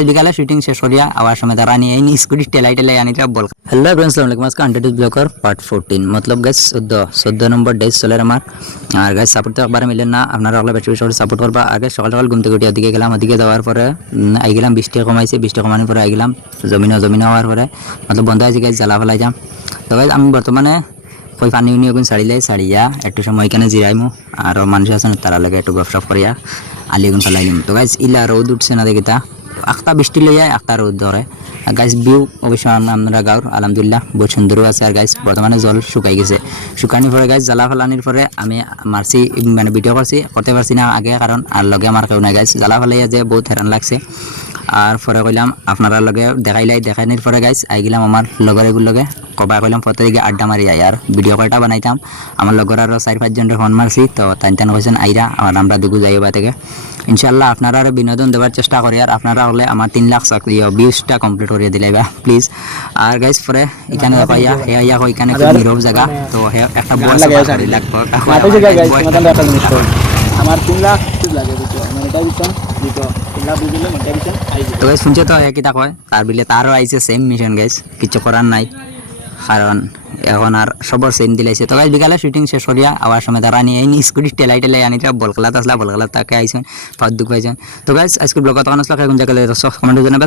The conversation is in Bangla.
গাইস বিকালে শুটিং শেষ করিয়া আবার সময় তারা নিয়ে এই স্কুটি টেলাই আনিতে বল। হ্যালো এভরিওয়ান, আসসালামু আলাইকুম। আজকে 100 ব্লগার পার্ট 14 मतलब গাইস 14 নম্বর ডে চলে আমার। আর গাইস সাপোর্ট তো একবার মিলেন না, আপনারা অগলা বেশি বেশি সাপোর্ট করবা। আগে সকাল সকাল ঘুম থেকে উঠে ওদিকে গেলাম, ওদিকে যাওয়ার পরে আই গেলাম, বৃষ্টি কমাইছে, বৃষ্টি কমানোর পরে আই গেলাম জমিন হওয়ার পরে मतलब বন্ধ আছে গাইস, জ্বালা ফেলাই যাম। তো গাইস আমি বর্তমানে কই পানি উনি ওগুন ছাড়িয়া একটু সময় এখানে জিরাইমু, আর মানুষ আছেন তারা লাগে একটু গপসপ করিয়া আলিগুন ফেলাইলাম। তো গাইস ইলা রোদ উঠছে না দেখিতা, আখটা বৃষ্টি লইয়া আখটা রোদ ধরে। গাইস ভিউ অবশ্য আমরা গাঁর আলহামদুলিল্লাহ বহুত সুন্দরও আছে। আর গাইস বর্তমানে জল শুকাই গেছে, শুকানোর পরে গাইস জ্বালা ফেলানির পরে আমি মারছি, মানে ভিডিও করতে পারছি না আগে, কারণ আর লগে আমার কেউ নাই। গাইস জ্বালা ফেলাইয়া যে বহুত হেরান লাগছে। আর পরে কইলাম আপনারা লগে দেখাইনির পরে গাইস আই গেলাম আমার লগর এগুলো লগে কবা কইলাম পরে দিকে আড্ডা মারি যাই আর ভিডিও কলটা বানাইতাম। আমার লগর আরও 4-5 জনের ফোন মারছি, তো তাই কইছেন আইরা আর আমরা দুগু যাইবা থেকে ইনশাল্লাহ আপনারা বিনোদন দেওয়ার চেষ্টা করি। আর আপনারা হলে আমার 3 লাখ ভিউজটা কমপ্লিট করিয়ে দিলাইবা প্লিজ। আর গাইস পরে এখানে পাইয়া হেয়া এখানে খুব নীরব জায়গা, তো একটা বয়স লাগবে আমার 3 লাখ লাগে বুঝছো, মানে এটা বুঝছেন দিতো 3 লাখ বুঝলে মোটিভেশন আইছে। তো গাইস শুনছে তো কিতা কয়, তার বিলে তারও আইছে সেম মিশন গাইস, কিছু করার নাই, কারণ এখন আর সবার সেম দিলাইছে। তো গাইস বিকালে শুটিং শেষ করিয়া আবার সময় তারা নিয়ে এই স্কুটি টেলাই আনিতে বল খেলাত আসলা, বল খেলাত তাকে আইছেন ফাঁদ দুঃখ পাইছেন। তো গাইস আজকে ব্লগত আসলে কোন জায়গায় কমেন্ট জানাবে।